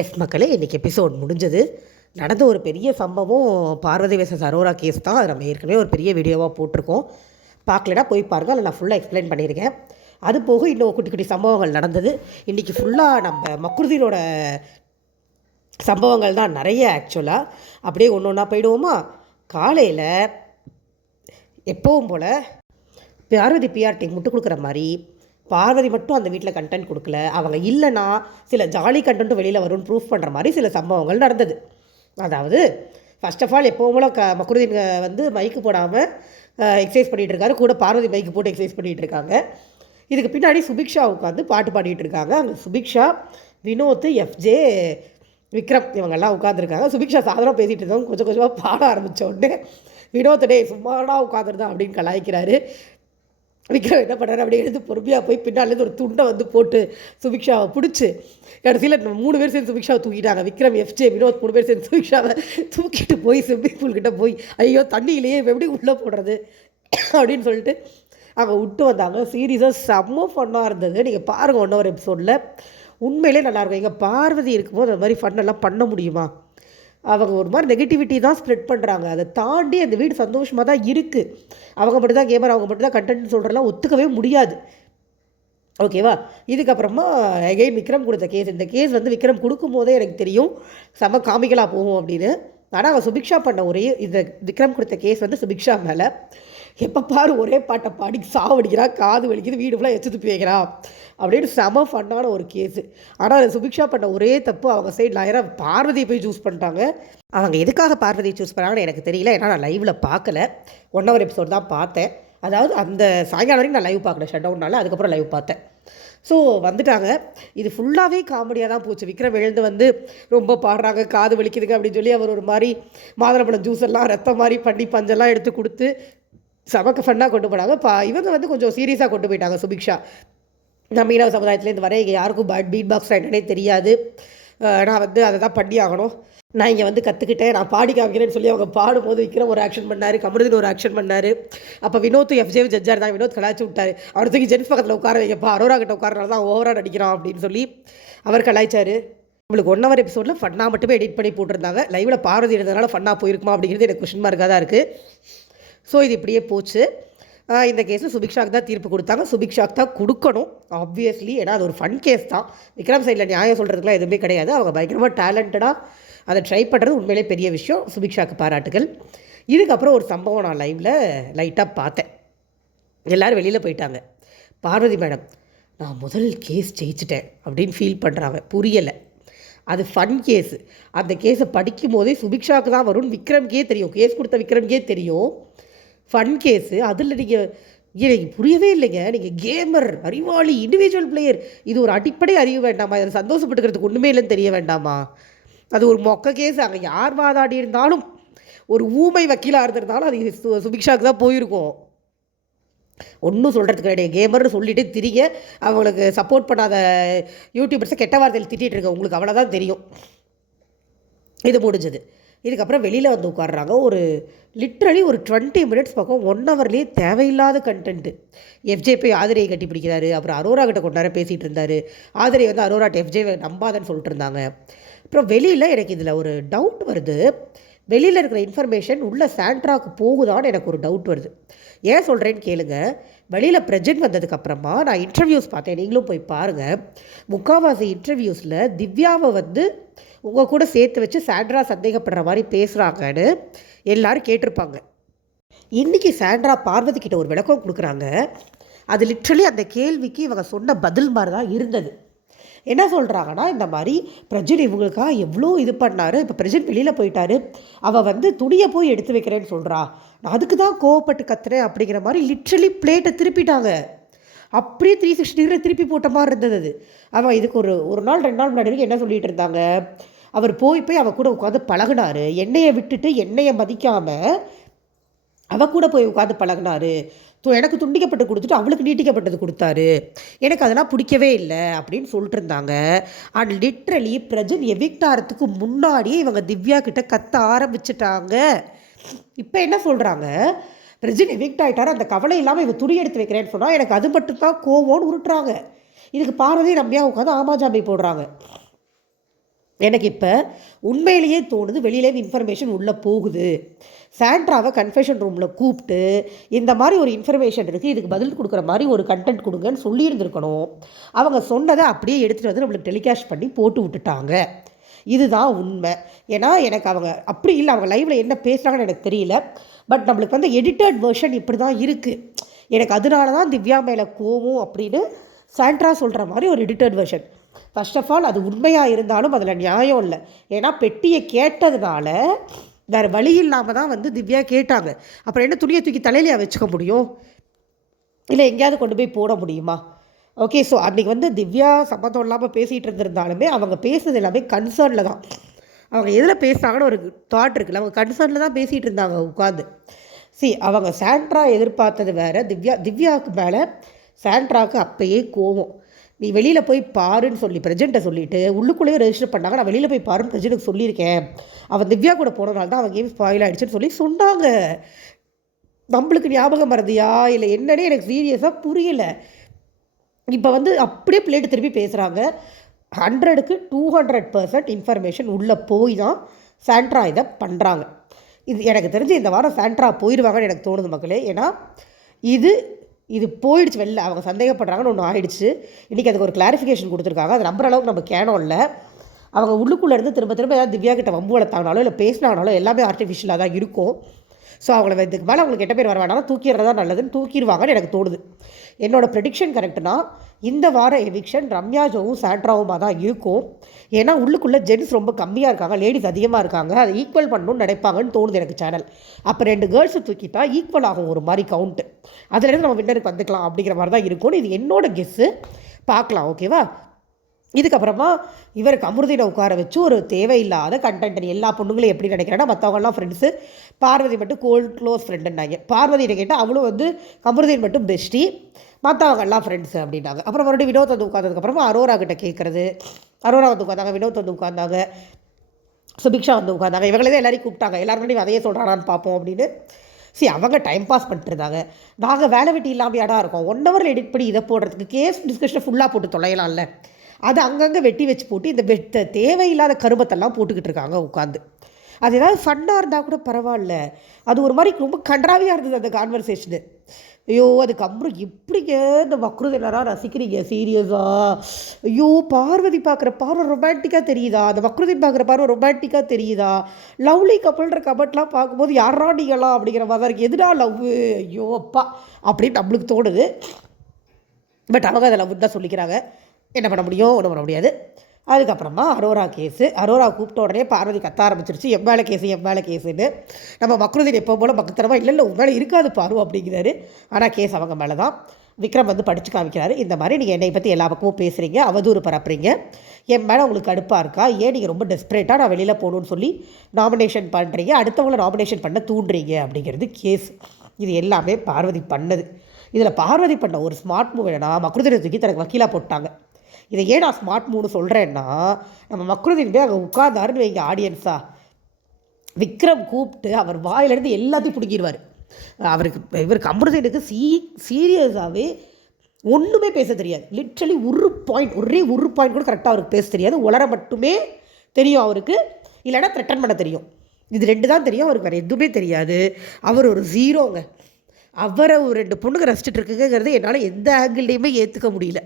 S மக்களே, இன்றைக்கி episode முடிஞ்சது. நடந்த ஒரு பெரிய சம்பவம் பார்வதி வெர்சஸ் அரோரா கேஸ் தான். அது நம்ம ஏற்கனவே ஒரு பெரிய வீடியோவாக போட்டிருக்கோம். பார்க்கலனா போய் பாருங்கள். அதில் நான் ஃபுல்லாக எக்ஸ்பிளைன் பண்ணியிருக்கேன். அது போக இன்னும் குட்டி குட்டி சம்பவங்கள் நடந்தது. இன்றைக்கி ஃபுல்லாக நம்ம மக்ருதீனோட சம்பவங்கள் தான் நிறைய. ஆக்சுவலாக அப்படியே ஒன்று ஒன்றா போயிடுவோமா. காலையில் எப்பவும் போல் பார்வதி பிஆர்டிக்கு முட்டு கொடுக்குற மாதிரி பார்வதி மட்டும் அந்த வீட்டில் கண்டென்ட் கொடுக்கல. அவங்க இல்லைன்னா சில ஜாலி கண்டென்ட்டும் வெளியில் வரும்னு ப்ரூஃப் பண்ணுற மாதிரி சில சம்பவங்கள் நடந்தது. அதாவது ஃபர்ஸ்ட் ஆஃப் ஆல் எப்போவும் போல் மக்ருதீன் வந்து மைக்கு போடாமல் எக்ஸசைஸ் பண்ணிகிட்டு இருக்காரு. கூட பார்வதி மைக்கு போட்டு எக்ஸசைஸ் பண்ணிகிட்டு இருக்காங்க. இதுக்கு பின்னாடி சுபிக்ஷா உட்காந்து பாட்டு பாடிட்டு இருக்காங்க. அங்கே சுபிக்ஷா, வினோத், எஃப்ஜே, விக்ரம் இவங்கெல்லாம் உட்காந்துருக்காங்க. சுபிக்ஷா சாதாரணம் பேசிகிட்டு இருந்தவங்க கொஞ்சம் கொஞ்சமாக பாட ஆரம்பித்த உடனே வினோத் டே சும்மாடா உட்காந்துருந்தான் அப்படின்னு கலாய்க்கிறாரு. விக்ரம் என்ன பண்ணுறாரு, அப்படியே எடுத்து பொறுமையாக போய் பின்னாலேருந்து ஒரு துண்டை வந்து போட்டு சுபிக்ஷாவை பிடிச்சி கடைசியில் 3 பேர் சேர்ந்து சுபிக்ஷாவை தூக்கிட்டாங்க. விக்ரம், எஃப்ஜே, வினோத் 3 பேர் சேர்ந்து சுபிக்ஷாவை தூக்கிட்டு போய் ஸ்விம்மிங் பூல்கிட்ட போய் ஐயோ தண்ணியிலேயே எப்படி உள்ளே போடுறது அப்படின்னு சொல்லிட்டு அங்கே விட்டு வந்தாங்க. சீரியஸாக செம்ம ஃபன்னாக இருந்தது. நீங்கள் பாருங்கள் 1 hour எபிசோடில் உண்மையிலே நல்லாயிருக்கும். எங்கள் பார்வதி இருக்கும்போது அந்த மாதிரி ஃபன்னெல்லாம் பண்ண முடியுமா? அவங்க ஒரு மாதிரி நெகட்டிவிட்டி தான் ஸ்ப்ரெட் பண்ணுறாங்க. அதை தாண்டி அந்த வீடு சந்தோஷமாக தான் இருக்குது. அவங்க மட்டும் தான் கேமர், அவங்க மட்டும் தான் கண்டென்ட்னு சொல்கிறலாம் ஒத்துக்கவே முடியாது. ஓகேவா? இதுக்கப்புறமா எகைன் விக்ரம் கொடுத்த கேஸ். இந்த கேஸ் வந்து விக்ரம் கொடுக்கும்போதே எனக்கு தெரியும் செம காமிக்கலாக போகும் அப்படின்னு. ஆனால் அவன் சுபிக்ஷா பண்ண இந்த விக்ரம் கொடுத்த கேஸ் வந்து சுபிக்ஷா மேலே எப்போ பாரு ஒரே பாட்டை பாடி சாவடிக்கிறா, காது வலிக்குது, வீடு ஃபுல்லாக எச்சு துப்பி வைக்கிறா அப்படின்னு செம ஃபன்னான ஒரு கேஸு. ஆனால் அதை சுபிக்ஷா பண்ண ஒரே தப்பு அவங்க சைட் லாயராக பார்வதியை போய் சூஸ் பண்ணிட்டாங்க. அவங்க எதுக்காக பார்வதியை சூஸ் பண்ணாங்கன்னு எனக்கு தெரியல. ஏன்னா நான் லைவில் பார்க்கல, 1 hour எபிசோட் தான் பார்த்தேன். அதாவது அந்த சாயங்காலம் வரைக்கும் நான் லைவ் பார்க்கல, ஷட் டவுன்னால. அதுக்கப்புறம் லைவ் பார்த்தேன். ஸோ வந்துட்டாங்க. இது ஃபுல்லாகவே காமெடியாக தான் போச்சு. விக்ரம் எழுந்து வந்து ரொம்ப பாடுறாங்க, காது வலிக்குதுங்க அப்படின்னு சொல்லி அவர் ஒரு மாதிரி மாதுளம்பழம் ஜூஸ் எல்லாம் ரத்தம் மாதிரி பண்ணி பஞ்செல்லாம் எடுத்து கொடுத்து சமக்க ஃபன்னாக கொண்டு போனாங்க. இவங்க வந்து கொஞ்சம் சீரியஸாக கொண்டு போயிட்டாங்க. சுபிக்ஷா, நான் மீனவ சமுதாயத்துலேருந்து வரேன், இங்கே யாருக்கும் பீட் பாக்ஸ் என்னன்னே தெரியாது, நான் வந்து அதை தான் பண்ணி ஆகணும், நான் இங்கே வந்து கற்றுக்கிட்டேன், நான் பாடி காமிக்கிறேன்னு சொல்லி அவங்க பாடும்போது விக்ரம் ஒரு ஆக்ஷன் பண்ணார், கமருதீன் ஒரு ஆக்ஷன் பண்ணார். அப்போ வினோத் எஃப்ஜே ஜட்ஜாக இருந்தாங்க. வினோத் கலாய்ச்சி விட்டார். அவர் தூக்கி ஜென்ஸ் பக்கத்தில் உட்கார வைக்கப்பா, அரோரா கிட்ட உட்காரனால தான் ஓவராக நடிக்கிறான் அப்படின்னு சொல்லி அவர் கலாய்ச்சார். நம்மளுக்கு 1 hour எபிசோடில் ஃபன்னாக மட்டுமே எடிட் பண்ணி போட்டிருந்தாங்க. லைவில் பார்வதி இருந்ததுனால ஃபன்னாக போயிருக்குமா அப்படிங்கிறது எனக்கு கொஸ்டின் மார்க்காக தான் இருக்குது. ஸோ இது இப்படியே போச்சு. இந்த கேஸில் சுபிக்ஷாக்கு தான் தீர்ப்பு கொடுத்தாங்க. சுபிக்ஷாக்கு தான் கொடுக்கணும் ஆப்வியஸ்லி. ஏன்னா அது ஒரு ஃபன் கேஸ் தான். விக்ரம் சைடில் நியாயம் சொல்கிறதுக்குலாம் எதுவுமே கிடையாது. அவங்க பயங்கரமாக டேலண்டடாக அதை ட்ரை பண்ணுறது உண்மையிலே பெரிய விஷயம். சுபிக்ஷாக்கு பாராட்டுகள். இதுக்கப்புறம் ஒரு சம்பவம் நான் லைவில் லைட்டாக பார்த்தேன். எல்லோரும் வெளியில் போயிட்டாங்க. பார்வதி மேடம், நான் முதல் கேஸ் ஜெயிச்சிட்டேன் அப்படின்னு ஃபீல் பண்ணுறாங்க. புரியலை, அது ஃபன் கேஸு. அந்த கேஸை படிக்கும் போதே சுபிக்ஷாவுக்கு தான் வரும்னு விக்ரம்கே தெரியும். கேஸ் கொடுத்த விக்ரம்கே தெரியும் ஃபன் கேஸு. அதில் நீங்கள் எனக்கு புரியவே இல்லைங்க. நீங்கள் கேமர், அறிவாளி, இண்டிவிஜுவல் பிளேயர், இது ஒரு அடிப்படை அறிவு வேண்டாமா? இதில் சந்தோஷப்பட்டுக்கிறதுக்கு ஒன்றுமே இல்லைன்னு தெரிய வேண்டாமா? அது ஒரு மொக்க கேஸ். அங்கே யார் வாதாடி இருந்தாலும், ஒரு ஊமை வக்கீலாக இருந்திருந்தாலும் அது சுபிக்ஷாவுக்கு தான் போயிருக்கும். ஒன்றும் சொல்கிறதுக்கு கிடையாது. கேமர்னு சொல்லிவிட்டு திரிக அவங்களுக்கு சப்போர்ட் பண்ணாத யூடியூபர்ஸை கெட்ட வார்த்தையில் திட்டிகிட்டு இருக்க உங்களுக்கு அவ்வளோதான் தெரியும். இது முடிஞ்சது. இதுக்கப்புறம் வெளியில் வந்து உட்காடுறாங்க. லிட்ரலி ஒரு 20 minutes பக்கம் 1 hourலேயே தேவையில்லாத கண்டென்ட்டு. எஃப்ஜே போய் ஆதிரையை கட்டி பிடிக்கிறாரு. அப்புறம் அரோரா கிட்ட கொண்டாட பேசிகிட்டு இருந்தார். ஆதிரை வந்து அரோராட்ட எஃப்ஜேவை நம்பாதன்னு சொல்லிட்டு இருந்தாங்க. அப்புறம் வெளியில் எனக்கு இதில் ஒரு டவுட் வருது. வெளியில் இருக்கிற இன்ஃபர்மேஷன் உள்ள சாண்ட்ராவுக்கு போகுதான்னு எனக்கு ஒரு டவுட் வருது. ஏன் சொல்கிறேன்னு கேளுங்க. வெளியில் ப்ரெசென்ட் வந்ததுக்கப்புறமா நான் இன்டர்வியூஸ் பார்த்தேன், நீங்களும் போய் பாருங்கள். முக்கால்வாசி இன்டர்வியூஸில் திவ்யாவை வந்து உங்கள் கூட சேர்த்து வச்சு சாண்ட்ரா சந்தேகப்படுற மாதிரி பேசுகிறாங்கன்னு எல்லோரும் கேட்டிருப்பாங்க. இன்றைக்கி சாண்ட்ரா பார்வதி கிட்ட ஒரு விளக்கம் கொடுக்குறாங்க. அது லிட்ரலி அந்த கேள்விக்கு இவங்க சொன்ன பதில் மாதிரி தான் இருந்தது. என்ன சொல்கிறாங்கன்னா, இந்த மாதிரி பிரஜன் இவங்களுக்காக எவ்வளோ இது பண்ணார், இப்போ பிரஜன் வெளியில் போயிட்டார், அவள் வந்து துணியை போய் எடுத்து வைக்கிறேன்னு சொல்கிறா, நான் அதுக்கு தான் கோவப்பட்டு கத்துறேன் அப்படிங்கிற மாதிரி லிட்ரலி பிளேட்டை திருப்பிட்டாங்க. அப்படியே 360 degree திருப்பி போட்ட மாதிரி இருந்தது அது. அவன் இதுக்கு ஒரு நாள் 2 நாள் முன்னாடி வரைக்கும் என்ன சொல்லிகிட்டு இருந்தாங்க, அவர் போய் அவள் கூட உட்காந்து பழகினார், எண்ணெயை விட்டுட்டு எண்ணெயை மதிக்காமல் அவள் கூட போய் உட்காந்து பழகினார், எனக்கு துண்டிக்கப்பட்டு கொடுத்துட்டு அவளுக்கு நீட்டிக்கப்பட்டது கொடுத்தாரு, எனக்கு அதெல்லாம் பிடிக்கவே இல்லை அப்படின்னு சொல்லிட்டு இருந்தாங்க. அண்ட் லிட்ரலி பிரஜன் எவிக்ட் ஆகிறதுக்கு முன்னாடியே இவங்க திவ்யா கிட்ட கத்த ஆரம்பிச்சிட்டாங்க. இப்போ என்ன சொல்கிறாங்க, பிரஜன் எவிக்ட் ஆகிட்டார், அந்த கவலை இல்லாமல் இவன் துணி எடுத்து வைக்கிறேன்னு சொன்னால் எனக்கு அது மட்டும்தான் கோவம்னு உருட்டுறாங்க. இதுக்கு பார்வதி ரம்யா உட்காந்து ஆமாஜாமி போடுறாங்க. எனக்கு இப்போ உண்மையிலேயே தோணுது, வெளியிலேருந்து இன்ஃபர்மேஷன் உள்ளே போகுது. சாண்ட்ராவை கன்ஃபெஷன் ரூமில் கூப்பிட்டு இந்த மாதிரி ஒரு இன்ஃபர்மேஷன் இருக்குது, இதுக்கு பதில் கொடுக்குற மாதிரி ஒரு கண்டென்ட் கொடுங்கன்னு சொல்லியிருந்துருக்கணும். அவங்க சொன்னதை அப்படியே எடுத்துகிட்டு வந்து நம்மளுக்கு டெலிகாஸ்ட் பண்ணி போட்டு விட்டுட்டாங்க. இதுதான் உண்மை. ஏன்னா எனக்கு அவங்க அப்படி இல்லை, அவங்க லைவில் என்ன பேசுகிறாங்கன்னு எனக்கு தெரியல. பட் நம்மளுக்கு வந்து எடிட்டட் வெர்ஷன் இப்படி தான் இருக்குது. எனக்கு அதனால தான் திவ்யா மேலே கோவம் அப்படின்னு சாண்ட்ரா சொல்கிற மாதிரி ஒரு edited version. First of all அது உண்மையாக இருந்தாலும் அதில் நியாயம் இல்லை. ஏன்னா பெட்டியை கேட்டதுனால வேறு வழி இல்லாமல் தான் வந்து திவ்யா கேட்டாங்க. அப்புறம் என்ன, துணியை தூக்கி தலையிலையா வச்சுக்க முடியும்? இல்லை எங்கேயாவது கொண்டு போய் போட முடியுமா? ஓகே, ஸோ அன்றைக்கி வந்து திவ்யா சம்மந்தம் இல்லாமல் பேசிகிட்டு இருந்திருந்தாலுமே அவங்க பேசுறது எல்லாமே கன்சர்னில் தான். அவங்க எதில் பேசுனாங்கன்னு ஒரு தாட் இருக்குல்ல, அவங்க கன்சர்னில் தான் பேசிகிட்டு இருந்தாங்க உட்காந்து. அவங்க சாண்ட்ரா எதிர்பார்த்தது வேறு. திவ்யாவுக்கு மேலே சாண்ட்ராவுக்கு அப்பயே கோவம். நீ வெளியில் போய் பாருன்னு சொல்லி பிரஜெண்ட்டை சொல்லிவிட்டு உள்ளுக்குள்ளேயே ரெஜிஸ்டர் பண்ணாங்க. நான் வெளியில் போய் பாருன்னு பிரஜெண்ட்டுக்கு சொல்லியிருக்கேன், அவன் திவ்யா கூட போனதுனால தான் அவன் கேம் ஸ்பாயில் ஆகிடுச்சுன்னு சொல்லி சொன்னாங்க. நம்மளுக்கு ஞாபகம் மறதியா இல்லை என்னன்னே எனக்கு சீரியஸாக புரியலை. இப்போ வந்து அப்படியே பிளேட்டு திருப்பி பேசுகிறாங்க. 100க்கு 200% இன்ஃபர்மேஷன் உள்ளே போய் தான் சாண்ட்ரா இதை பண்ணுறாங்க. இது எனக்கு தெரிஞ்சு இந்த வாரம் சாண்ட்ரா போயிடுவாங்கன்னு எனக்கு தோணுது மக்களே. ஏன்னா இது போயிடுச்சு வெளில, அவங்க சந்தேகப்படுறாங்கன்னு ஒன்று ஆயிடுச்சு. இன்றைக்கி அதுக்கு ஒரு கிளாரிஃபிகேஷன் கொடுத்துருக்காங்க. அது நம்புற அளவுக்கு நம்ம கேனோம் இல்லை. அவங்க உள்ளுக்குள்ளே இருந்து திரும்ப ஏதாவது திவ்யா கிட்ட வம்பு வளர்த்தாங்கனாலோ இல்லை பேசினாங்கனாலோ எல்லாமே ஆர்டிஃபிஷியலாக தான் இருக்கும். ஸோ அவங்கள இதுக்கு மேலே அவங்களுக்கு கெட்ட பேர் வர வேண்டாம், தூக்கிடுறதா நல்லதுன்னு தூக்கிடுவாங்கன்னு எனக்கு தோணுது. என்னோடய ப்ரெடிக்ஷன் கரெக்டுனா இந்த வார எவிக்ஷன் ரம்யா ஜோவும் சாண்ட்ராவுமாக தான் இருக்கும். ஏன்னா உள்ளுக்குள்ளே ஜென்ஸ் ரொம்ப கம்மியாக இருக்காங்க, லேடிஸ் அதிகமாக இருக்காங்க. அதை ஈக்குவல் பண்ணணும்னு நினைப்பாங்கன்னு தோணுது எனக்கு சேனல். அப்போ 2 கேர்ள்ஸை தூக்கிட்டா ஈக்குவல் ஆகும் ஒரு மாதிரி கவுண்ட்டு. அதுலேருந்து நம்ம வின்னருக்கு வந்துக்கலாம் அப்படிங்கிற மாதிரி தான் இருக்கும்னு இது என்னோட கெஸ்ஸு. பார்க்கலாம், ஓகேவா? இதுக்கப்புறமா இவருக்கு அமிர்தினை உட்கார வச்சு ஒரு தேவையில்லாத கண்டென்ட். எல்லா பொண்ணுங்களும் எப்படி நினைக்கிறேன்னா மற்றவங்களாம் ஃப்ரெண்ட்ஸு, பார்வதி மட்டும் க்ளோஸ் ஃப்ரெண்டுன்னாங்க. பார்வதியை கேட்டால் அவளும் வந்து அமிர்தின் மட்டும் பெஸ்ட்டி, மற்றவங்கெல்லாம் ஃப்ரெண்ட்ஸு அப்படின்னாங்க. அப்புறம் மறுபடியும் வினோத் வந்து உட்காந்ததுக்கப்புறமா அரோரா கிட்ட கேட்குறது. அரோரா வந்து உட்காந்தாங்க, வினோத் வந்து உட்காந்தாங்க, சுபிக்ஷா வந்து உட்காந்தாங்க. இவங்களே தான் எல்லாரையும் கூப்பிட்டாங்க. எல்லாரும் அதையே சொல்கிறானான்னு பார்ப்போம் அப்படின்னு. அவங்க டைம் பாஸ் பண்ணிட்டு இருந்தாங்க. நாங்கள் வேலை வெட்டி இல்லாமல் இடம் இருக்கோம். 1 ஹவரில் எடிட் பண்ணி இதை போடுறதுக்கு கேஸ் டிஸ்கஷனை ஃபுல்லாக போட்டு தொலையலாம்ல. அது அங்கங்கே வெட்டி வச்சு போட்டு இந்த தேவையில்லாத கருமத்தெல்லாம் போட்டுக்கிட்டு இருக்காங்க உட்காந்து. அது ஏதாவது ஃபன்னாக இருந்தால் கூட பரவாயில்ல, அது ஒரு மாதிரி ரொம்ப கன்றாவியாக இருந்தது அந்த கான்வர்சேஷனு. ஐயோ அதுக்கு அப்புறம் எப்படிங்க இந்த வக்ருதினராக ரசிக்கிறீங்க சீரியஸாக? ஐயோ பார்வதி பார்க்குற பார்வை ரொமான்டிக்காக தெரியுதா? அந்த வக்ருதின் பார்க்குற பார்வை ரொமான்டிக்காக தெரியுதா? லவ்லி கப்பல்ன்ற கமெண்ட்லாம் பார்க்கும்போது யாரா நீங்களாம் அப்படிங்கிற மாதிரி தான் இருக்குது. எதுனா லவ்? ஐயோ அப்பா அப்படின்னு நம்மளுக்கு தோணுது. பட் அவங்க அதை லவ் தான் சொல்லிக்கிறாங்க. என்ன பண்ண முடியும்? ஒன்றும் பண்ண முடியாது. அதுக்கப்புறமா அரோரா கேஸு. அரோரா கூப்பிட்ட உடனே பார்வதி கத்த ஆரம்பிச்சிருச்சு, என் மேலே கேஸுன்னு. நம்ம மக்ருதீன் எப்போ போல் பக்கத்தரமாக இல்லை உன் மேலே இருக்காது பாரு அப்படிங்கிறாரு. ஆனால் கேஸ் அவங்க மேலே தான். விக்ரம் வந்து படித்து காமிக்கிறாரு. இந்த மாதிரி நீங்கள் என்னை பற்றி எல்லா பக்கமும் பேசுகிறீங்க, அவதூறு பரப்புறீங்க, என் மேலே உங்களுக்கு கடுப்பாக இருக்கா, ஏன் நீங்கள் ரொம்ப டெஸ்ப்ரேட்டாக நான் வெளியில் போகணுன்னு சொல்லி நாமினேஷன் பண்ணுறீங்க, அடுத்தவங்கள நாமினேஷன் பண்ண தூண்டுறீங்க அப்படிங்கிறது கேஸ். இது எல்லாமே பார்வதி பண்ணது. இதில் பார்வதி பண்ண ஒரு ஸ்மார்ட் மூவ் என்னன்னா, மக்ருதீனை தூக்கி தனக்கு வக்கீலாக போட்டாங்க. இதை ஏன் நான் ஸ்மார்ட் மூவ்னு சொல்கிறேன்னா, நம்ம மக்ருதீன் போய் அங்கே உட்கார்ந்தாருன்னு வைங்க ஆடியன்ஸா, விக்ரம் கூப்பிட்டு அவர் வாயிலிருந்து எல்லாத்தையும் பிடிக்கிடுவார். இவருக்கு அமிர்தனுக்கு சீரியஸாகவே ஒன்றுமே பேச தெரியாது. லிட்ரலி ஒரே ஒரு பாயிண்ட் கூட கரெக்டாக அவருக்கு பேச தெரியாது. உளர மட்டுமே தெரியும் அவருக்கு, இல்லைனா த்ரெட்டன் பண்ண தெரியும். இது 2 தான் தெரியும், அவருக்கு வேறு எதுவுமே தெரியாது. அவர் ஒரு ஜீரோங்க. அவரை ஒரு 2 பொண்ணுங்க ரசிச்சுட்டு இருக்குங்கிறது என்னால் எந்த ஆங்கிள்லேயுமே ஏற்றுக்க முடியல.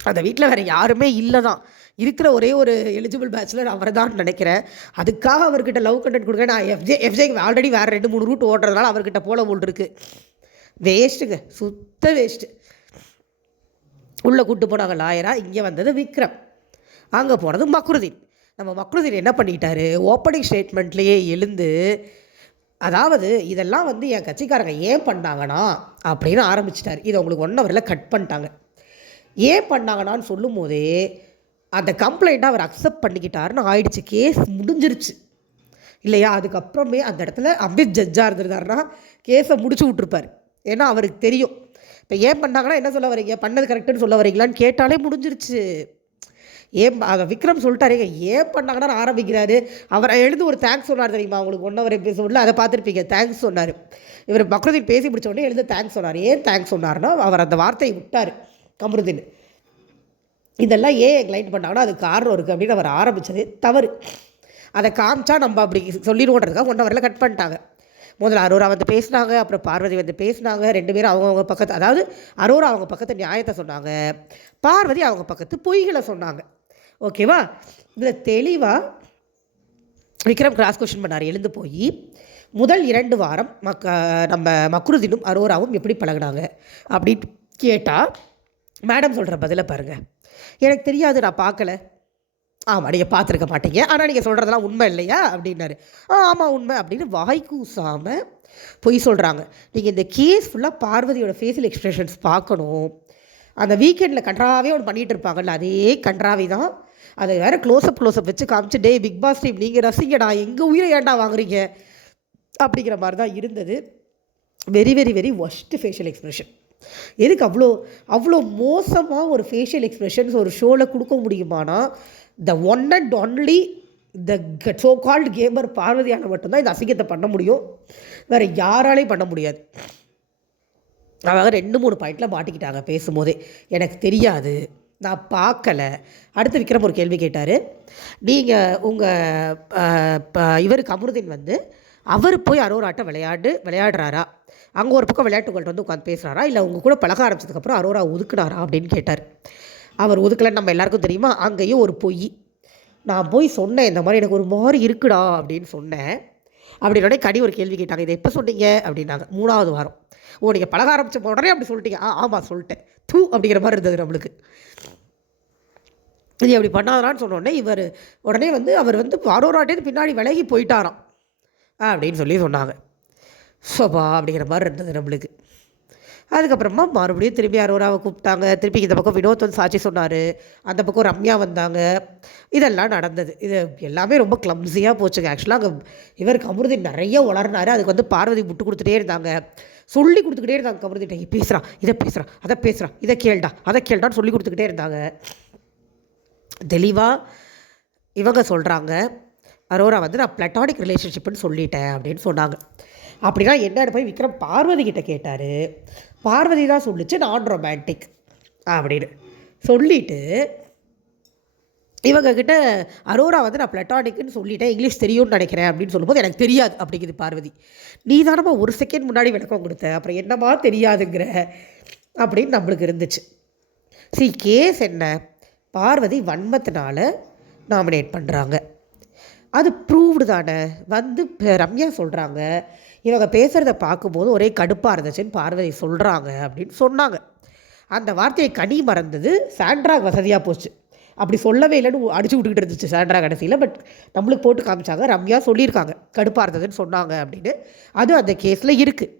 அந்த வீட்டில் வேறு யாருமே இல்லை தான், இருக்கிற ஒரே ஒரு எலிஜிபிள் பேச்சுலர் அவர் தான் நினைக்கிறேன். அதுக்காக அவர்கிட்ட லவ் கண்டென்ட் கொடுக்க நான் எஃப்ஜேக்கு ஆல்ரெடி வேறு 2-3 ரூட் ஓடுறதுனால அவர்கிட்ட போல போல் இருக்குது. வேஸ்ட்டுங்க, சுத்த வேஸ்ட்டு. உள்ளே கூப்பிட்டு போனாங்க லாயராக, இங்கே வந்தது விக்ரம், அங்கே போனது மக்ருதீன். நம்ம மக்ருதீன் என்ன பண்ணிட்டாரு, ஓப்பனிங் ஸ்டேட்மெண்ட்லேயே எழுந்து, அதாவது இதெல்லாம் வந்து என் கட்சிக்காரங்க ஏன் பண்ணாங்கன்னா அப்படின்னு ஆரம்பிச்சிட்டார். இதை உங்களுக்கு 1 ஹவரில் கட் பண்ணிட்டாங்க. ஏன் பண்ணாங்கன்னான்னு சொல்லும் போதே அந்த கம்ப்ளைண்ட்டை அவர் அக்செப்ட் பண்ணிக்கிட்டாருன்னு ஆயிடுச்சு. கேஸ் முடிஞ்சிருச்சு இல்லையா? அதுக்கப்புறமே அந்த இடத்துல அமித் ஜட்ஜாக இருந்திருந்தாருன்னா கேஸை முடிச்சு விட்ருப்பார். ஏன்னா அவருக்கு தெரியும் இப்போ ஏன் பண்ணாங்கன்னா என்ன சொல்ல வரீங்க, பண்ணது கரெக்டுன்னு சொல்ல வரீங்களான்னு கேட்டாலே முடிஞ்சிருச்சு. ஏன் அதை விக்ரம் சொல்லிட்டாருங்க, ஏன் பண்ணாங்கன்னா ஆரம்பிக்கிறாரு. அவர் எழுந்து ஒரு தேங்க்ஸ் சொன்னார் தெரியுமா உங்களுக்கு 1 ஹவர் எபிசோடில், அதை பார்த்துருப்பீங்க. தேங்க்ஸ் சொன்னார். இவர் மக்ருதீன் பேசி முடிச்ச உடனே எழுந்து தேங்க்ஸ் சொன்னார். ஏன் தேங்க்ஸ் சொன்னார்னா அவர் அந்த வார்த்தையை விட்டார் கமருதீன். இதெல்லாம் ஏன் எக்ளைன் பண்ணாங்கன்னா அது காரணம் இருக்குது அப்படின்னு அவர் ஆரம்பித்தது தவறு. அதை காமிச்சா நம்ம அப்படி சொல்லிடுவோன்றதுக்காக 1 ஹவரில் கட் பண்ணிட்டாங்க. முதல்ல அரோரா வந்து பேசினாங்க, அப்புறம் பார்வதி வந்து பேசினாங்க. 2 பேரும் அவங்கவுங்க பக்கத்து, அதாவது அரோரா அவங்க பக்கத்து நியாயத்தை சொன்னாங்க, பார்வதி அவங்க பக்கத்து பொய்களை சொன்னாங்க. ஓகேவா? இதில் தெளிவாக விக்ரம் கிராஸ் கொஷின் பண்ணார் எழுந்து போய். முதல் 2 வாரம் நம்ம மக்ருதீனும் அரோராவும் எப்படி பழகினாங்க அப்படின்னு கேட்டால் மேடம் சொல்கிற பதிலை பாருங்கள். எனக்கு தெரியாது, நான் பார்க்கல. ஆமாம், நீங்கள் பார்த்துருக்க மாட்டீங்க, ஆனால் நீங்கள் சொல்கிறதெல்லாம் உண்மை இல்லையா அப்படின்னாரு. ஆமாம் உண்மை அப்படின்னு வாய் கூசாமல் பொய் சொல்கிறாங்க. நீங்கள் இந்த கேஸ் ஃபுல்லாக பார்வதியோட ஃபேஷியல் எக்ஸ்ப்ரெஷன்ஸ் பார்க்கணும். அந்த வீக்கெண்டில் கன்றாவே ஒன்று பண்ணிகிட்டு இருப்பாங்கல்ல, அதே கன்றாவி தான். அதை வேறு க்ளோஸ்அப் வச்சு காமிச்சு, டே பிக் பாஸ் டீம் நீங்கள் ரசிங்கடா, எங்கள் உயிரை ஏன்டா வாங்குறீங்க அப்படிங்கிற மாதிரி தான் இருந்தது. Very very very worst facial expression. எதுக்கு அவ்வளோ மோசமாக ஒரு ஃபேஷியல் எக்ஸ்ப்ரெஷன்ஸ் ஒரு ஷோவில் கொடுக்க முடியுமானா, the one and only the so called gamer பார்வதியான மட்டும்தான் இந்த அசிங்கத்தை பண்ண முடியும். வேறு யாராலையும் பண்ண முடியாது. அவங்க 2-3 பாயிண்டில் மாட்டிக்கிட்டாங்க பேசும்போதே. எனக்கு தெரியாது, நான் பார்க்கலை. அடுத்து விக்ரம் ஒரு கேள்வி கேட்டார். நீங்கள் உங்கள் இவர் கமருதீன் வந்து அவர் போய் அரோராட்ட விளையாடுறாரா, அங்கே ஒரு பக்கம் விளையாட்டுகள்கிட்ட வந்து உட்காந்து பேசுகிறாரா, இல்லை உங்கள் கூட பழக ஆரம்பிச்சதுக்கப்புறம் அரோரா ஒதுக்குனாரா அப்படின்னு கேட்டார். அவர் ஒதுக்கலைன்னு நம்ம எல்லாருக்கும் தெரியுமா. அங்கேயும் ஒரு பொய். நான் போய் சொன்னேன், இந்த மாதிரி எனக்கு ஒரு மாதிரி இருக்குடா அப்படின்னு சொன்னேன். அப்படின்னோடனே கனி ஒரு கேள்வி கேட்டாங்க, இதை எப்போ சொன்னீங்க அப்படின்னாங்க. 3வது வாரம். நீங்கள் பழக ஆரம்பித்த உடனே அப்படி சொல்லிட்டீங்க. ஆமாம் சொல்லிட்டேன், தூ அப்படிங்கிற மாதிரி இருந்தது நம்மளுக்கு. இது அப்படி பண்ணாதான்னு சொன்னோடனே இவர் உடனே வந்து அவர் வந்து அரோராட்டே பின்னாடி விலகி போயிட்டாராம் அப்படின்னு சொன்னாங்க. சோபா அப்படிங்கிற மாதிரி இருந்தது நம்மளுக்கு. அதுக்கப்புறமா மறுபடியும் திரும்பி அரோராவை கூப்பிட்டாங்க. திருப்பி இந்த பக்கம் வினோத் வந்து சாட்சி சொன்னார், அந்த பக்கம் ரம்யா வந்தாங்க. இதெல்லாம் நடந்தது. இது எல்லாமே ரொம்ப கிளம்ஸியாக போச்சுங்க. ஆக்சுவலாக அங்கே இவர் கமருதீன் நிறைய வளர்னார். அதுக்கு வந்து பார்வதி விட்டு கொடுத்துட்டே இருந்தாங்க, சொல்லி கொடுத்துக்கிட்டே இருந்தாங்க. கமருதீன் பேசுகிறான், இதை பேசுகிறான், அதை பேசுகிறான், இதை கேள்டா, அதை கேள்டான்னு சொல்லி கொடுத்துக்கிட்டே இருந்தாங்க. தெளிவாக இவங்க சொல்கிறாங்க, அரோரா வந்து நான் பிளாட்டானிக் ரிலேஷன்ஷிப்னு சொல்லிட்டேன் அப்படின்னு சொன்னாங்க. அப்படின்னா என்னென்னு போய் விக்ரம் பார்வதி கிட்டே கேட்டார். பார்வதி தான் சொல்லிச்சு நான் ரொமான்டிக் அப்படின்னு சொல்லிவிட்டு, இவங்கக்கிட்ட அரோரா வந்து நான் பிளாட்டானிக்னு சொல்லிட்டேன், இங்கிலீஷ் தெரியும்னு நினைக்கிறேன் அப்படின்னு சொல்லும்போது, எனக்கு தெரியாது அப்படிங்குது பார்வதி. நீ தானம்மா 1 செகண்ட் முன்னாடி விளக்கம் கொடுத்த, அப்புறம் என்னம்மா தெரியாதுங்கிற அப்படின்னு நம்மளுக்கு இருந்துச்சு. கேஸ் என்ன, பார்வதி வன்மத்தினால நாமினேட் பண்ணுறாங்க, அது ப்ரூவ்டு தானே. வந்து ரம்யா சொல்கிறாங்க, இவங்க பேசுகிறத பார்க்கும்போது ஒரே கடுப்பாக இருந்துச்சுன்னு பார்வதி சொல்கிறாங்க அப்படின்னு சொன்னாங்க. அந்த வார்த்தையை கனி மறந்தது, சாண்ட்ரா வசதியாக போச்சு. அப்படி சொல்லவே இல்லைன்னு அடிச்சு விட்டுக்கிட்டு இருந்துச்சு சாண்ட்ரா கடைசியில். பட் நம்மளுக்கு போட்டு காமிச்சாங்க, ரம்யா சொல்லியிருக்காங்க கடுப்பாக இருந்ததுன்னு சொன்னாங்க அப்படின்னு. அது அந்த கேஸில் இருக்குது.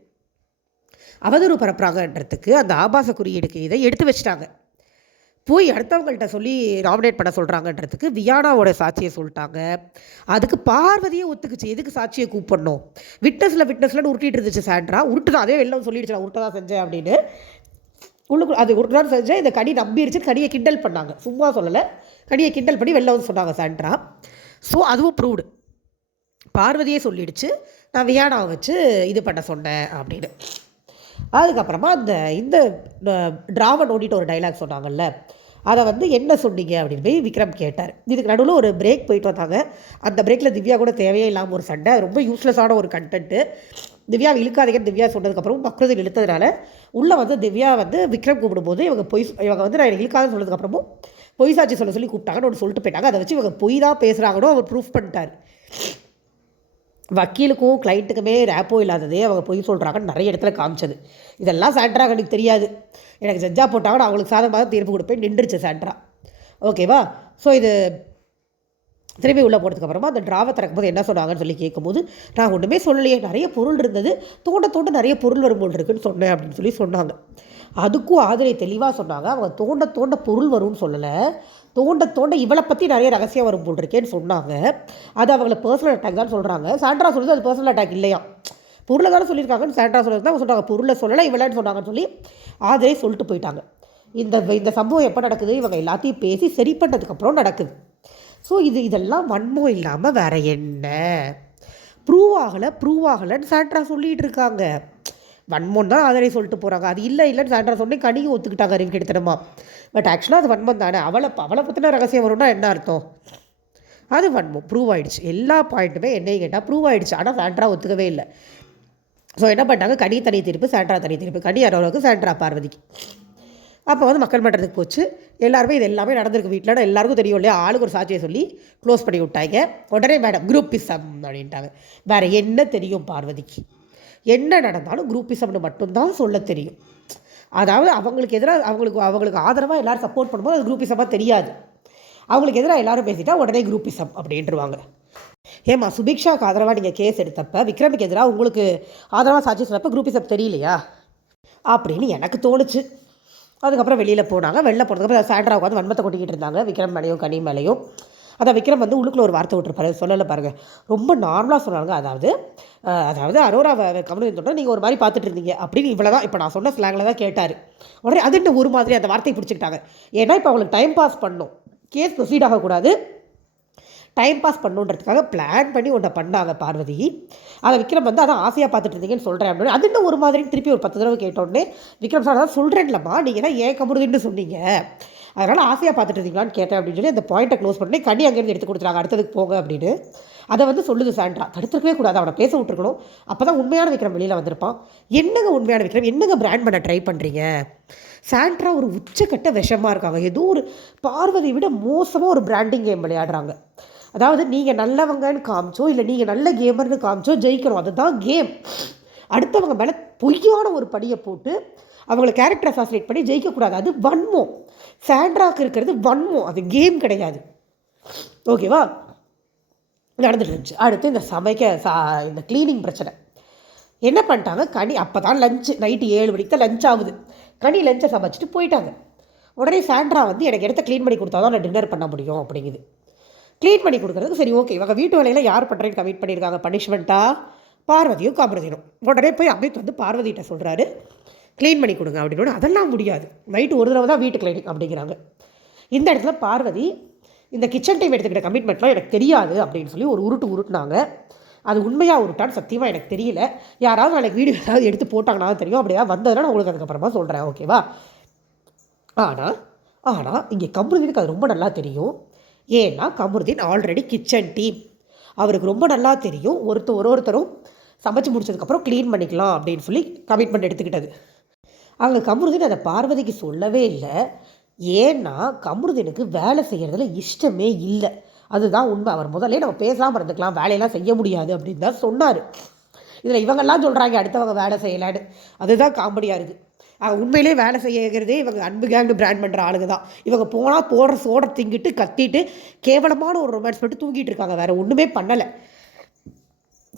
அவதூறு பரப்புறாங்கன்றதுக்கு அந்த ஆபாச குறியீடுக்கு இதை எடுத்து வச்சிட்டாங்க. போய் அடுத்தவங்கள்ட்ட சொல்லி நாமினேட் பண்ண சொல்கிறாங்கன்றதுக்கு வியானாவோட சாட்சியை சொல்லிட்டாங்க. அதுக்கு பார்வதியே ஒத்துக்குச்சு, எதுக்கு சாட்சியை கூப்பிடணும். விட்னஸ்லன்னு உருட்டிகிட்டு இருந்துச்சு சாண்ட்ரா. உருட்டு தான், அதே வெளில சொல்லிடுச்சு நான் உருட்டு தான் செஞ்சேன் அப்படின்னு. உள்ளுக்கு அது உருட்டு தான் செஞ்சேன். இந்த கனி நம்பிடுச்சு, கனியை கிண்டல் பண்ணாங்க, சும்மா சொல்லலை, கனியை கிண்டல் பண்ணி வெளில வந்து சொன்னாங்க சாண்ட்ரா. ஸோ அதுவும் ப்ரூவ்டு. பார்வதியே சொல்லிடுச்சு நான் வியானாவை வச்சு இது பண்ண சொன்னேன் அப்படின்னு. அதுக்கப்புறமா இந்த ட்ராவை நோண்டிட்டு ஒரு டைலாக் சொன்னாங்கல்ல, அதை வந்து என்ன சொன்னீங்க அப்படின்னு போய் விக்ரம் கேட்டார். இதுக்கு நடுவில் ஒரு பிரேக் போயிட்டு வந்தாங்க. அந்த பிரேக்கில் திவ்யா கூட தேவையே இல்லாமல் ஒரு சண்டை, ரொம்ப யூஸ்லெஸ்ஸான ஒரு கண்டென்ட்டு. திவ்யாவை இழுக்காதீங்கன்னு திவ்யா சொன்னதுக்கப்புறம் மக்ருதீன் இழுத்ததுனால உள்ளே வந்து திவ்யா வந்து விக்ரம் கூப்பிடும்போது இவங்க வந்து நான் இழுக்காதுன்னு சொன்னதுக்கப்புறமும் பொய் சாட்சி சொல்லி கூப்பிட்டாங்கன்னு ஒன்று சொல்லிட்டு போயிட்டாங்க. அதை வச்சு இவங்க பொய் தான் பேசுகிறாங்கன்னு அவர் ப்ரூஃப் பண்ணிட்டார். வக்கீலுக்கும் கிளைண்ட்டுக்குமே ரேப்போ இல்லாததே அவங்க பொய் சொல்கிறாங்கன்னு நிறைய இடத்துல காமிச்சது. இதெல்லாம் சாண்ட்ரா எனக்கு தெரியாது, எனக்கு ஜட்ஜாக போட்டாங்கன்னு அவங்களுக்கு சாதகமாக தீர்ப்பு கொடுப்பேன் நின்றுச்சு சாண்ட்ரா. ஓகேவா? ஸோ இது திரும்பி உள்ளே போனதுக்கப்புறமா அந்த ட்ராவை திறக்கும்போது என்ன சொன்னாங்கன்னு சொல்லி கேட்கும்போது, நான் ஒன்றுமே சொல்லலையே, நிறைய பொருள் இருந்தது, தோண்ட நிறைய பொருள் வரும் போல் இருக்குன்னு சொன்னேன் அப்படின்னு சொல்லி சொன்னாங்க. அதுக்கும் ஆதிரை தெளிவாக சொன்னாங்க, அவங்க தோண்ட பொருள் வரும்னு சொல்லலை, தோண்ட இவளை பற்றி நிறைய ரகசியம் வரும் போல் இருக்கேன்னு சொன்னாங்க. அது அவங்கள பர்சனல் அட்டாக் தான் சொல்கிறாங்க. சாண்ட்ரா சொல்லுது அது பர்சனல் அட்டாக் இல்லையா, பொருளை தானே சொல்லியிருக்காங்கன்னு சாண்ட்ரா சொல்லுறது தான் சொன்னாங்க, பொருளை சொல்லலை இவளைன்னு சொன்னாங்கன்னு சொல்லி ஆதிரை சொல்லிட்டு போயிட்டாங்க. இந்த சம்பவம் எப்போ நடக்குது, இவங்க எல்லாத்தையும் பேசி சரி பண்ணதுக்கப்புறம் நடக்குது. ஸோ இதெல்லாம் வன்மம் இல்லாமல் வேறு என்ன, ப்ரூவ் ஆகலைன்னு சாண்ட்ரா சொல்லிகிட்டு இருக்காங்க. வன்மம் தான் ஆதரவை சொல்லிட்டு போகிறாங்க. அது இல்லை இல்லைன்னு சாண்ட்ரா சொன்னேன், கனியும் ஒத்துக்கிட்டாங்க அறிவு எடுத்துட்டோமா. பட் ஆக்சுவலாக அது வன்மம் தானே. அவளை பற்றின ரகசியம் வரும்னா என்ன அர்த்தம்? அது வன்மம் ப்ரூவ் ஆகிடுச்சு. எல்லா பாயிண்ட்டுமே என்னையும் கேட்டால் ப்ரூவ் ஆகிடுச்சு. ஆனால் சாண்ட்ரா ஒத்துக்கவே இல்லை. ஸோ என்ன பண்ணிட்டாங்க, கனி தனி தீர்ப்பு, சாண்ட்ரா தனி தீர்ப்பு. கனி அரோராவுக்கு, சாண்ட்ரா பார்வதிக்கு. அப்போ வந்து மக்கள் மன்றத்துக்கு போச்சு. எல்லாருமே இது எல்லாமே நடந்திருக்கு வீட்டில், எல்லாருக்கும் தெரியும் இல்லையா. ஆளுக்கு ஒரு சாட்சியை சொல்லி க்ளோஸ் பண்ணி விட்டாங்க. உடனே மேடம் குரூப்பிசம் அப்படின்ட்டாங்க. வேறு என்ன தெரியும் பார்வதிக்கு? என்ன நடந்தாலும் குரூப்பிசம்னு மட்டும்தான் சொல்ல தெரியும். அதாவது அவங்களுக்கு எதிராக அவங்களுக்கு ஆதரவாக எல்லோரும் சப்போர்ட் பண்ணும்போது அது குரூப்பிசமாக தெரியாது. அவங்களுக்கு எதிராக எல்லோரும் பேசிட்டா உடனே குரூப்பிசம் அப்படின்ட்டுருவாங்க. ஏம்மா சுபிக்ஷாவுக்கு ஆதரவாக நீங்கள் கேஸ் எடுத்தப்போ விக்ரமுக்கு எதிராக உங்களுக்கு ஆதரவாக சாட்சி சொன்னப்போ குரூப்பிசம் தெரியலையா அப்படின்னு எனக்கு தோணுச்சு. அதுக்கப்புறம் வெளியில் போனாங்க. வெளில போனதுக்கப்புறம் சாண்ட்ரா உட்காந்து வன்மத்தை கொட்டிக்கிட்டு இருந்தாங்க விக்ரம் மேலேயும் கனி மேலேயும். அதான் விக்ரம் வந்து உள்ளுக்குள்ள ஒரு வார்த்தை விட்டுருப்பாரு, சொல்லலை பாருங்கள். ரொம்ப நார்மலாக சொன்னாங்க. அதாவது அரோராவை கமருதீன் சொல்கிறேன் நீங்கள் ஒரு மாதிரி பார்த்துட்டு இருந்தீங்க அப்படின்னு இவ்வளோ தான் இப்போ நான் சொன்ன ஸ்லாங்கில் தான் கேட்டார். உடனே அதுன்னு ஒரு மாதிரி அந்த வார்த்தையை பிடிச்சிக்கிட்டாங்க. ஏன்னா இப்போ அவங்களுக்கு டைம் பாஸ் பண்ணணும், கேஸ் ப்ரொசீட் ஆகக்கூடாது, டைம் பாஸ் பண்ணுன்றதுக்காக பிளான் பண்ணி ஒன்றை பண்ணாங்க பார்வதி. அதை விக்ரம் வந்து அதான் ஆசையாக பார்த்துட்டு இருந்தீங்கன்னு சொல்கிறேன் அப்படின்னு. அது இன்னும் ஒரு மாதிரி திருப்பி ஒரு 10 தடவை கேட்டோடனே விக்ரம் சார் அதான் சொல்கிறேன்லம்மா, நீங்கள் தான் ஏன் கமருதுன்னு சொன்னீங்க, அதனால் ஆசையாக பார்த்துட்டு இருந்தீங்களான்னு கேட்டேன் அப்படின்னு சொல்லி அந்த பாயிண்ட்டை க்ளோஸ் பண்ணி கனி அங்கேருந்து எடுத்து கொடுத்துறாங்க, அடுத்ததுக்கு போங்க அப்படின்னு. அதை வந்து சொல்லுது சாண்ட்ரா. தடுத்துருக்கவே கூடாது, அவனை பேச விட்டுருக்கணும். அப்போ தான் உண்மையான விக்ரம் வெளியில் வந்திருப்பான். என்னங்க உண்மையான விக்ரம், என்னங்க பிராண்ட் பண்ண ட்ரை பண்ணுறீங்க? சாண்ட்ரா ஒரு உச்சக்கட்ட விஷமாக இருக்காங்க. ஏதோ ஒரு பார்வதியை விட மோசமாக ஒரு பிராண்டிங் கேம் விளையாடுறாங்க. அதாவது நீங்கள் நல்லவங்கன்னு காமிச்சோ இல்லை நீங்கள் நல்ல கேமர்னு காமிச்சோ ஜெயிக்கணும், அதுதான் கேம். அடுத்தவங்க மேலே பொய்யான ஒரு படியை போட்டு அவங்கள கேரக்டர் அசாசினேட் பண்ணி ஜெயிக்கக்கூடாது, அது வன்மம். சாண்ட்ராக்கு இருக்கிறது வன்மம், அது கேம் கிடையாது. ஓகேவா? நடந்துட்டு இருந்துச்சு. அடுத்து இந்த க்ளீனிங் பிரச்சனை என்ன பண்ணிட்டாங்க, கனி அப்போ தான் லஞ்சு, நைட்டு 7 மணிக்கு தான் லஞ்ச் ஆகுது. கனி லஞ்சை சமைச்சிட்டு போயிட்டாங்க. உடனே சாண்ட்ரா வந்து எனக்கு இடத்த க்ளீன் பண்ணி கொடுத்தா தான் நான் டின்னர் பண்ண முடியும் அப்படிங்குது. க்ளீன் பண்ணி கொடுக்குறதுக்கு சரி ஓகே, இவங்க வீட்டு வேலையில் யார் பண்ணுறேன்னு கமிட் பண்ணியிருக்காங்க, பனிஷ்மெண்ட்டாக பார்வதியும் கமருதீனும். உடனே போய் அமித் வந்து பார்வதிகிட்ட சொல்கிறாரு க்ளீன் பண்ணி கொடுங்க அப்படின்னு. அதெல்லாம் முடியாது, நைட்டு ஒரு தடவை தான் வீட்டு கிளீனிங் அப்படிங்கிறாங்க. இந்த இடத்துல பார்வதி இந்த கிச்சன் டைம் எடுத்துக்கிட்ட கமிட்மெண்ட்லாம் எனக்கு தெரியாது அப்படின்னு சொல்லி ஒரு உருட்டுனாங்க. அது உண்மையாக உருட்டான்னு சத்தியமாக எனக்கு தெரியல. யாராவது நாளைக்கு வீடியோ ஏதாவது எடுத்து போட்டாங்கன்னா தெரியும். அப்படியா வந்ததுன்னா நான் உங்களுக்கு அதுக்கப்புறமா சொல்கிறேன், ஓகேவா? ஆனால் இங்கே கமருதீனுக்கு அது ரொம்ப நல்லா தெரியும். ஏன்னா கமருதீன் ஆல்ரெடி கிச்சன் டீம், அவருக்கு ரொம்ப நல்லா தெரியும் ஒருத்தரும் சமைச்சு முடிச்சதுக்கப்புறம் க்ளீன் பண்ணிக்கலாம் அப்படின்னு சொல்லி கமிட்மெண்ட் எடுத்துக்கிட்டது. அங்கே கமருதீன் அதை பார்வதிக்கு சொல்லவே இல்லை. ஏன்னா கமருதீனுக்கு வேலை செய்கிறதுல இஷ்டமே இல்லை, அதுதான் உண்மை. அவர் முதல்ல நம்ம பேசாமல் இருந்துக்கலாம், வேலையெல்லாம் செய்ய முடியாது அப்படின்னு தான் சொன்னார். இதில் இவங்கெல்லாம் சொல்கிறாங்க அடுத்தவங்க வேலை செய்யலான்னு, அதுதான் காமெடியாக இருக்குது. உண்மையிலே வேலை செய்யறதே இவங்க அன்பு கேங்கு பிராண்ட் பண்ணுற ஆளுங்க தான். இவங்க போனால் போடுற சோட திங்கிட்டு கத்திட்டு கேவலமான ஒரு ரொமான்ஸ் பண்ணிட்டு தூங்கிட்டு இருக்காங்க, வேறு ஒன்றுமே பண்ணலை.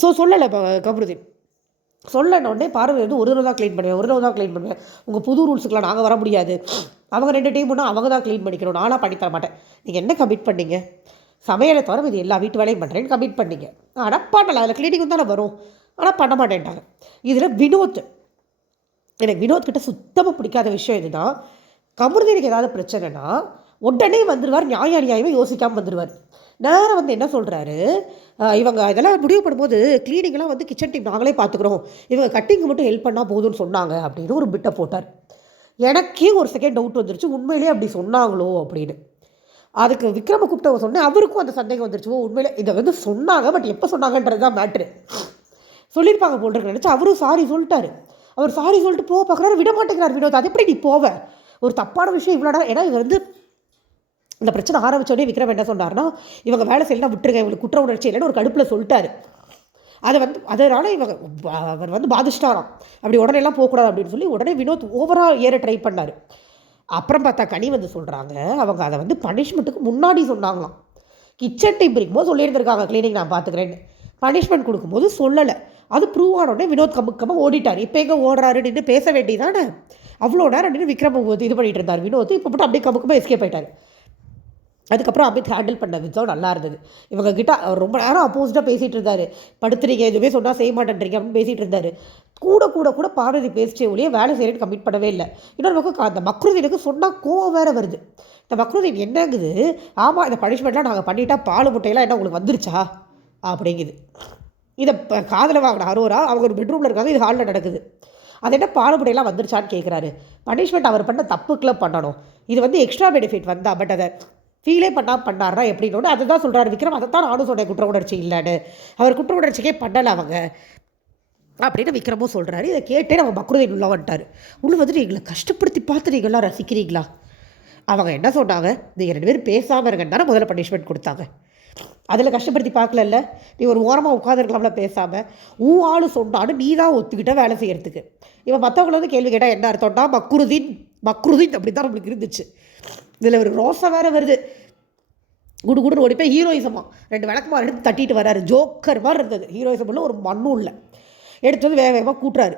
ஸோ சொல்லலை இப்போ கமருதீன் சொல்லனோடனே பார்வதி வந்து ஒரு தான் க்ளீன் பண்ணுவேன், உங்கள் புது ரூல்ஸுக்கெலாம் நாங்கள் வர முடியாது, அவங்க 2 டீம்னா அவங்க தான் க்ளீன் பண்ணிக்கணும், நானாக பண்ணித்தர மாட்டேன். நீங்கள் என்ன கமிட் பண்ணீங்க? சமையலை தவிர இது எல்லா வீட்டு வேலையும் பண்ணுறேன்னு கமிட் பண்ணீங்க. ஆனால் பண்ணலை, அதில் க்ளீனிங் தானே வரும், ஆனால் பண்ண மாட்டேன்ட்டாங்க. இதில் எனக்கு வினோத்கிட்ட சுத்தமாக பிடிக்காத விஷயம் இதுதான். கமருதீனுக்கு ஏதாவது பிரச்சனைனா உடனே வந்துடுவார், நியாயமே யோசிக்காமல் வந்துடுவார். நேரம் வந்து என்ன சொல்கிறாரு, இவங்க இதெல்லாம் முடிவு பண்ணும்போது க்ளீனிங்கெல்லாம் வந்து கிச்சன் டீம் நாங்களே பார்த்துக்குறோம், இவங்க கட்டிங்கு மட்டும் ஹெல்ப் பண்ணால் போதும்னு சொன்னாங்க அப்படின்னு ஒரு பிட்டை போட்டார். எனக்கே ஒரு செகண்ட் டவுட் வந்துருச்சு, உண்மையிலே அப்படி சொன்னாங்களோ அப்படின்னு. அதுக்கு விக்ரம கூப்பிட்டவங்க சொன்னேன், அவருக்கும் அந்த சந்தேகம் வந்துருச்சு, உண்மையிலே இதை வந்து சொன்னாங்க, பட் எப்போ சொன்னாங்கன்றது தான் மேட்ரு. சொல்லியிருப்பாங்க போட்டிருக்கு நினச்சி அவரும் சாரி சொல்லிட்டாரு. அவர் சாரி சொல்லிட்டு போக பார்க்குறாரு, விட மாட்டேங்கிறார் வினோத். அது எப்படி நீ போவ, ஒரு தப்பான விஷயம் இவ்வளோடா. ஏன்னா இவர் வந்து இந்த பிரச்சனை ஆரம்பித்தோடனே விக்ரம் என்ன சொன்னார்னா, இவங்க வேலை செய்யலாம் விட்டுருங்க, இவங்களுக்கு குற்ற உணர்ச்சி இல்லைன்னு ஒரு கடுப்பில் சொல்லிட்டாரு. அதனால் அவர் வந்து பாதிச்சிட்டாராம், அப்படி உடனே எல்லாம் போகக்கூடாது அப்படின்னு சொல்லி உடனே வினோத் ஓவராக ஏற ட்ரை பண்ணார். அப்புறம் பார்த்தா கனி வந்து சொல்கிறாங்க, அவங்க அதை வந்து பனிஷ்மெண்ட்டுக்கு முன்னாடி சொன்னாங்களாம். கிச்சன் டீம் இருக்கும்போது சொல்லியிருந்திருக்காங்க க்ளீனிங் நான் பார்த்துக்கிறேன்னு, பனிஷ்மெண்ட் கொடுக்கும்போது சொல்லலை. அது ப்ரூவ் ஆனோடனே வினோத் கமுக்கமாக ஓடிட்டார். இப்போ எங்கே ஓடுறாரு நின்று பேச வேண்டியதானே, அவ்வளோ நேரம் நின்று விக்ரம் இது பண்ணிகிட்டு இருந்தார் வினோத். இப்போ மட்டும் அப்படியே கமுக்கமாக எஸ்கேப் ஆகிட்டார். அதுக்கப்புறம் அமித் ஹேண்டில் பண்ண விதம் நல்லா இருந்தது. இவங்க கிட்ட அவர் ரொம்ப நேரம் அப்போசிட்டாக பேசிகிட்டு இருந்தார். படுத்துறீங்க எதுவுமே சொன்னால் செய்ய மாட்டேன்றீங்க அப்படின்னு பேசிகிட்டு இருந்தார். கூட பார்வதி பேசிச்சே ஒழிய வேலை செய்யறேன்னு கமிட் பண்ணவே இல்லை. இன்னொரு பக்கம் அந்த மக்ருதீனுக்கு சொன்னால் கோவம் வேறு வருது. இந்த மக்ருதீன் என்னங்குது, ஆமாம் இந்த பனிஷ்மெண்ட்லாம் நாங்கள் பண்ணிட்டா பால் முட்டையெல்லாம் என்ன உங்களுக்கு வந்துருச்சா அப்படிங்குது. இதை காதில் வாங்கின அரோரா அவங்க ஒரு பெட்ரூமில் இருக்காங்க, இது ஹாலில் நடக்குது. அது என்ன பாலமுடையெல்லாம் வந்துருச்சான்னு கேட்குறாரு. பனிஷ்மெண்ட் அவர் பண்ண தப்புக்கெலாம் பண்ணணும், இது வந்து எக்ஸ்ட்ரா பெனிஃபிட் வந்தா, பட் அதை ஃபீலே பண்ணார்னா எப்படின்னு அதை தான் சொல்கிறாரு விக்ரம். அதை தான் நானும் சொன்னேன், குற்ற உணர்ச்சி இல்லைன்னு. அவர் குற்ற உணர்ச்சிக்கே பண்ணலை அவங்க அப்படின்னு விக்ரமும் சொல்கிறாரு. இதை கேட்டே நம்ம மக்ருதீன் உள்ள வந்துட்டார். உள்ள வந்துட்டு எங்களை கஷ்டப்படுத்தி பார்த்து நீங்களாம் ரசிக்கிறீங்களா? அவங்க என்ன சொன்னாங்க, நீங்கள் 2 பேரும் பேசாமல் இருக்கேன்னு முதல்ல பனிஷ்மெண்ட் கொடுத்தாங்க. அதில் கஷ்டப்படுத்தி பார்க்கலல்ல, நீ ஒரு ஓரமாக உட்காந்துருக்கலாம்ல பேசாமல். ஆள் சொன்னாலும் நீ தான் ஒத்துக்கிட்ட வேலை செய்கிறதுக்கு. இவன் மற்றவங்கள வந்து கேள்வி கேட்டால் என்ன அர்த்தம்னா மக்ருதீன் அப்படி தான் நம்மளுக்கு இருந்துச்சு. இதில் ஒரு ரோசை வேறு வருது. குடுகுடுன்னு ஓடி போய் ஹீரோயிசமாக 2 விளக்குமாறு எடுத்து தட்டிட்டு வர்றாரு. ஜோக்கர் மாதிரி இருந்தது. ஹீரோயிசமில் ஒரு மண்ணும் இல்லை. எடுத்து வந்து வேகமாக கூட்டுறாரு.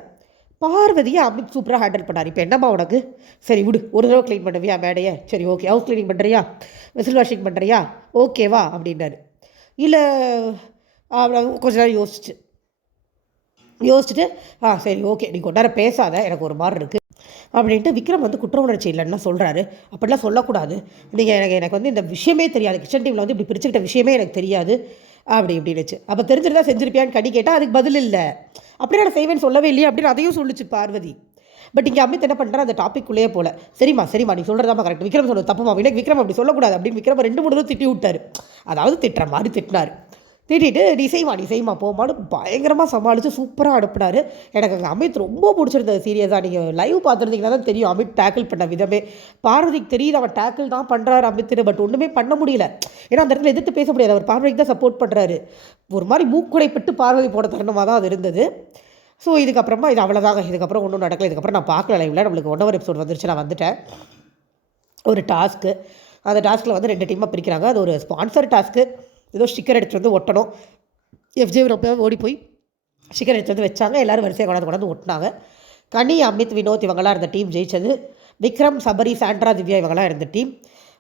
பார்வதியை அமித் சூப்பராக ஹேண்டில் பண்ணார். இப்போ என்னம்மா உனக்கு, சரி விடு, ஒரு தடவை க்ளீன் பண்ணுவியா மேடையை, சரி ஓகே. ஹவுஸ் க்ளீனிங் பண்ணுறியா, வெசில் வாஷிங் பண்ணுறியா, ஓகேவா அப்படின்னாரு. இல்லை கொஞ்ச நேரம் யோசிச்சுட்டு சரி ஓகே, நீ கொஞ்ச நேரம் பேசாத, எனக்கு ஒரு மாதிரி இருக்குது அப்படின்ட்டு விக்ரம் வந்து குற்ற உணர்ச்சி இல்லைன்னா சொல்கிறாரு. அப்படிலாம் சொல்லக்கூடாது, நீங்கள் எனக்கு வந்து இந்த விஷயமே தெரியாது, கிச்சன் டீமில் வந்து இப்படி பிரிச்சுக்கிட்ட விஷயமே எனக்கு தெரியாது இப்படின்னுச்சு. அப்போ தெரிஞ்சிருந்தா செஞ்சிருப்பியான்னு கடி கேட்டால் அதுக்கு பதில் இல்லை. அப்படியே நான் செய்வேன்னு சொல்லவே இல்லையே அப்படின்னு அதையும் சொல்லிச்சு பார்வதி. பட் இங்கே அமித் என்ன பண்ணுறா, அந்த டாபிக்குள்ளேயே போல. சரிம்மா நீ சொல்கிறதாம்மா கரெக்ட், விக்ரம் சொல்கிறது தப்புமா, வினக் விக்ரம் அப்படி சொல்லக்கூடாது அப்படின்னு விக்ரம் 2-3 தடவை திட்டி விட்டார். அதாவது திட்டுற மாதிரி திட்டினார். திட்டிட்டு நீ செய்மா போமான்னு பயங்கரமாக சமாளித்து சூப்பராக அனுப்புனார். எனக்கு அங்கே அமித் ரொம்ப பிடிச்சிருந்தது. சீரியஸாக நீங்கள் லைவ் பார்த்துருந்தீங்கன்னா தான் தெரியும் அமித் டேக்கிள் பண்ண விதமே. பார்வதிக்கு தெரியுது அவன் டேக்கிள் தான் பண்ணுறாரு அமித்னு, பட் ஒன்றுமே பண்ண முடியல. ஏன்னா அந்த இடத்துல எதிர்த்து பேச முடியாது. அவர் பார்வதிக்கு தான் சப்போர்ட் பண்ணுறாரு. ஒரு மாதிரி மூக்குடைப்பட்டு பார்வதி போட தருணமாக தான் அது இருந்தது. ஸோ இதுக்கப்புறமா இது அவ்வளோதாங்க. இதுக்கப்புறம் ஒன்றும் நடக்கல. இதுக்கப்புறம் நான் பார்க்கல லைவில். நம்மளுக்கு 1 hour எபிசோட் வந்துருச்சு. நான் வந்துட்டேன். ஒரு டாஸ்க்கு, அந்த டாஸ்கில் வந்து 2 டீமாக பிரிக்கிறாங்க. அது ஒரு ஸ்பான்சர் டாஸ்க்கு. ஏதோ ஸ்டிக்கர் எடுத்துகிட்டு வந்து ஒட்டணும். எஃப்ஜே ரொம்ப ஓடி போய் ஸ்டிக்கர் எடுத்து வந்து வச்சாங்க. எல்லோரும் வரிசையாக கொண்டாந்து ஒட்டினாங்க. கனி, அமித், வினோத் இவங்களாம் இருந்த டீம் ஜெயிச்சது. விக்ரம், சபரி, சாண்ட்ரா, திவ்யா இவங்களாம் இருந்த டீம்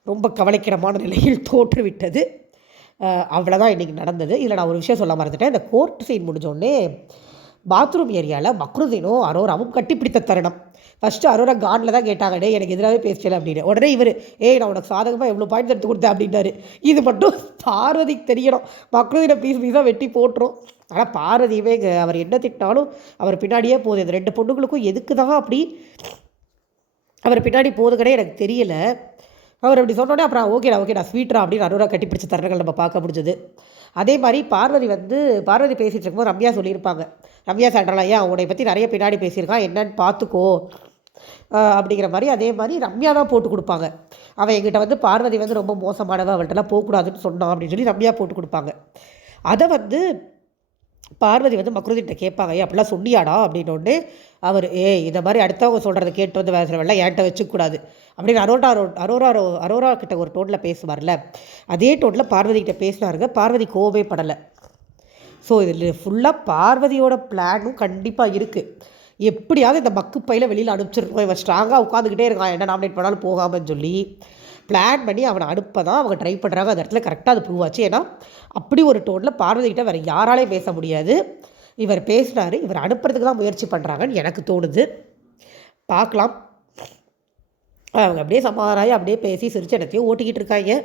ரொம்ப கவலைக்கிடமான நிலையில் தோற்றுவிட்டது. அவ்வளோதான் இன்றைக்கி நடந்தது. இதில் நான் ஒரு விஷயம் சொல்ல மறந்துட்டேன். இந்த கோர்ட் சீன் முடிஞ்சோடனே பாத்ரூம் ஏரியாவில் மக்ருதீனும் அரோராவும் கட்டிப்பிடித்த தருணம். ஃபஸ்ட்டு அரோரா கானில் தான் கேட்டாங்க, டே எனக்கு எதிராகவே பேசல அப்படின்னு. உடனே இவர் நான் உனக்கு சாதகமாக எவ்வளோ பாயிண்ட்ஸ் எடுத்து கொடுத்தேன் அப்படின்னாரு. இது மட்டும் பார்வதிக்கு தெரியணும். மக்ருதீனை பீஸாக வெட்டி போட்டுரும். ஆனால் பார்வதியுமே அவர் என்ன திட்டினாலும் அவர் பின்னாடியே போகுது. இந்த 2 பொண்ணுங்களுக்கும் எதுக்கு தான் அப்படி அவர் பின்னாடி போகுதுக்கடே எனக்கு தெரியல. அவர் அப்படி சொன்னோடனே அப்புறம் ஓகேடா ஸ்வீட்ரா அப்படின்னு அரோரா கட்டிப்பிடிச்ச தருணங்கள் நம்ம பார்க்க முடிஞ்சது. அதே மாதிரி பார்வதி பேசிகிட்டு இருக்கும்போது ரம்யா சொல்லியிருப்பாங்க, ரம்யா சாண்ட்ரா ஏன் உன்னை பற்றி நிறைய பின்னாடி பேசியிருக்கான், என்னன்னு பார்த்துக்கோ அப்படிங்கிற மாதிரி. அதே மாதிரி ரம்யா தான் போட்டு கொடுப்பாங்க. அவன் எங்கிட்ட வந்து பார்வதி வந்து ரொம்ப மோசமானவன், அவள்கிட்டலாம் போகக்கூடாதுன்னு சொன்னான் அப்படின்னு சொல்லி ரம்யா போட்டு கொடுப்பாங்க. அதை வந்து பார்வதி வந்து மக்ருதீன்கிட்ட கேட்பாங்க, அப்படிலாம் சொன்னியாடா அப்படின்னோடனே அவர் இந்த மாதிரி அடுத்தவங்க சொல்கிறத கேட்டு வந்து வேலை என்கிட்ட வச்சுக்கூடாது அப்படின்னு அரோரா கிட்ட ஒரு டோனில் பேசுவார்ல, அதே டோனில் பார்வதிக்கிட்ட பேசினாருங்க. பார்வதி கோவே படலை. ஸோ இதில் ஃபுல்லாக பார்வதியோட பிளானும் கண்டிப்பாக இருக்குது. எப்படியாவது இந்த மக்கு பையில் வெளியில் அனுப்பிச்சிருக்கோம், இவன் ஸ்ட்ராங்காக உட்காந்துக்கிட்டே இருக்கான், என்ன நாமினேட் பண்ணாலும் போகாமன்னு சொல்லி பிளான் பண்ணி அவனை அனுப்ப தான் அவங்க ட்ரை பண்ணுறாங்க. அந்த இடத்துல கரெக்டாக அது ப்ரூவ் ஆச்சு. ஏன்னா அப்படி ஒரு டோனில் பார்வதிக்கிட்ட வேறு யாராலையும் பேச முடியாது. இவர் பேசினார், இவர் அனுப்புறதுக்கு தான் முயற்சி பண்ணுறாங்கன்னு எனக்கு தோணுது. பார்க்கலாம். அவங்க அப்படியே சமாதானம் அப்படியே பேசி சிரிச்சு இடத்தையும் ஓட்டிக்கிட்டு இருக்காங்க.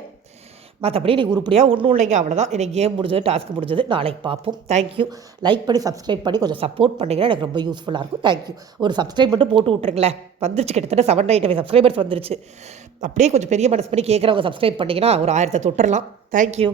மற்றபடி நீங்கள் உருப்படியாக ஒன்றும் இல்லைங்க. அவ்வளோதான். எனக்கு கேம் முடிஞ்சது, டாஸ்க் முடிஞ்சது. நாளைக்கு பார்ப்போம். தேங்க்யூ. லைக் பண்ணி சப்ஸ்கிரைப் பண்ணி கொஞ்சம் சப்போர்ட் பண்ணிங்கன்னா எனக்கு ரொம்ப யூஸ்ஃபுல்லாக இருக்கும். தேங்க்யூ. ஒரு சப்ஸ்கிரைப் மட்டும் போட்டு விட்ருங்களேன். வந்துருச்சு, கிட்டத்தட்ட 795 சப்ஸ்கிரைபர்ஸ் வந்துருச்சு. அப்படியே கொஞ்சம் பெரிய மனசு பண்ணி கேட்குறவங்க சப்ஸ்கிரைப் பண்ணிங்கன்னா ஒரு 1000 தொட்டுடலாம். தேங்க்யூ.